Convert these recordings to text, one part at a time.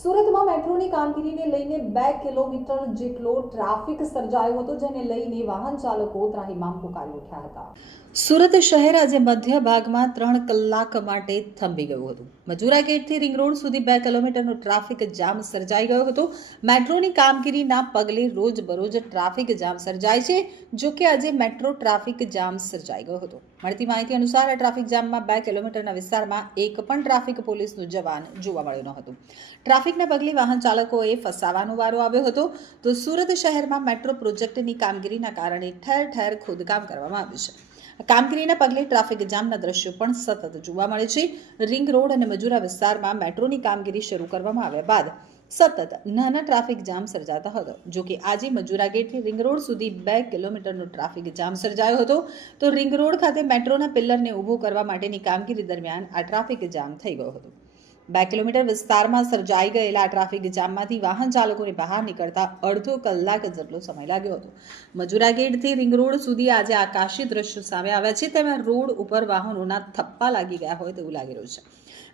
સુરતમાં મેટ્રોની કામગીરીને લઈને બે કિલોમીટર જેટલો ટ્રાફિક સર્જાયો હતો, જેને લઈને વાહન ચાલકો ત્રાહિમામ પુકારી ઉઠ્યા હતા. સુરત શહેર આજે મધ્ય ભાગમાં ત્રણ કલાક માટે થંભી ગયું હતું. મજુરા ગેટથી રિંગ રોડ સુધી બે કિલોમીટરનો ટ્રાફિક જામ સર્જાઈ ગયો હતો. મેટ્રોની કામગીરીના પગલે રોજબરોજ ટ્રાફિક જામ સર્જાય છે, જો કે આજે મેટ્રો ટ્રાફિક જામ સર્જાઈ ગયો હતો. મળતી માહિતી અનુસાર, આ ટ્રાફિક જામમાં બે કિલોમીટરના વિસ્તારમાં એક પણ ટ્રાફિક પોલીસનું જવાન જોવા મળ્યું ન હતું. ટ્રાફિકના પગલે વાહન ચાલકોએ ફસાવાનો વારો આવ્યો હતો. તો સુરત શહેરમાં મેટ્રો પ્રોજેક્ટની કામગીરીના કારણે ઠેર ઠેર ખોદકામ કરવામાં આવ્યું છે. કામગીરીના પગલે ટ્રાફિક જામના દ્રશ્યો પણ સતત જોવા મળે છે. રિંગ રોડ અને મજુરા વિસ્તારમાં મેટ્રોની કામગીરી શરૂ કરવામાં આવ્યા બાદ સતત નાના ટ્રાફિક જામ સર્જાતા હતો. જો કે આજે મજુરા ગેટથી રિંગ રોડ સુધી બે કિલોમીટરનો ટ્રાફિક જામ સર્જાયો હતો. તો રિંગ રોડ ખાતે મેટ્રોના પિલ્લરને ઊભો કરવા માટેની કામગીરી દરમિયાન આ ટ્રાફિક જામ થઈ ગયો હતો. બે કિલોમીટર વિસ્તારમાં સર્જાઈ ગયેલા ટ્રાફિક જામમાંથી વાહન ચાલકોને બહાર નીકળતા અડધો કલાક જેટલો સમય લાગ્યો હતો. મજુરા ગેટથી રિંગ રોડ સુધી આજે આકાશી દ્રશ્યો સામે આવ્યા છે. તેમાં રોડ ઉપર વાહનોના થપ્પા લાગી ગયા હોય તેવું લાગી રહ્યું છે.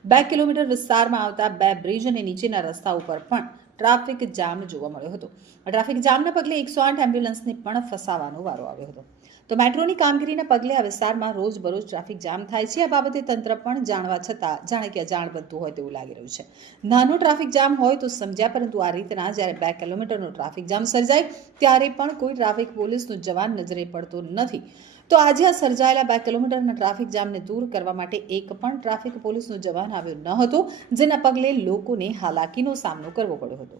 બે કિલોમીટર વિસ્તારમાં આવતા બે બ્રિજ અને નીચેના રસ્તા ઉપર પણ ટ્રાફિક જામ જોવા મળ્યો હતો. ટ્રાફિક જામના પગલે એકસો આઠ એમ્બ્યુલન્સને પણ ફસાવાનો વારો આવ્યો હતો. તો મેટ્રોની કામગીરીના પગલે આ વિસ્તારમાં રોજબરોજ ટ્રાફિક જામ થાય છે. આ બાબતે તંત્ર પણ જાણવા છતાં જાણે કે અજાણ બનતું હોય તેવું લાગી રહ્યું છે. નાનો ટ્રાફિક જામ હોય તો સમજ્યા, પરંતુ આ રીતના જ્યારે બે કિલોમીટરનો ટ્રાફિક જામ સર્જાય, ત્યારે પણ કોઈ ટ્રાફિક પોલીસનો જવાન નજરે પડતો નથી. તો આજે આ સર્જાયેલા બે કિલોમીટરના ટ્રાફિક જામને દૂર કરવા માટે એક પણ ટ્રાફિક પોલીસનો જવાન આવ્યો ન હતો, જેના પગલે લોકોને હાલાકીનો સામનો કરવો પડ્યો હતો.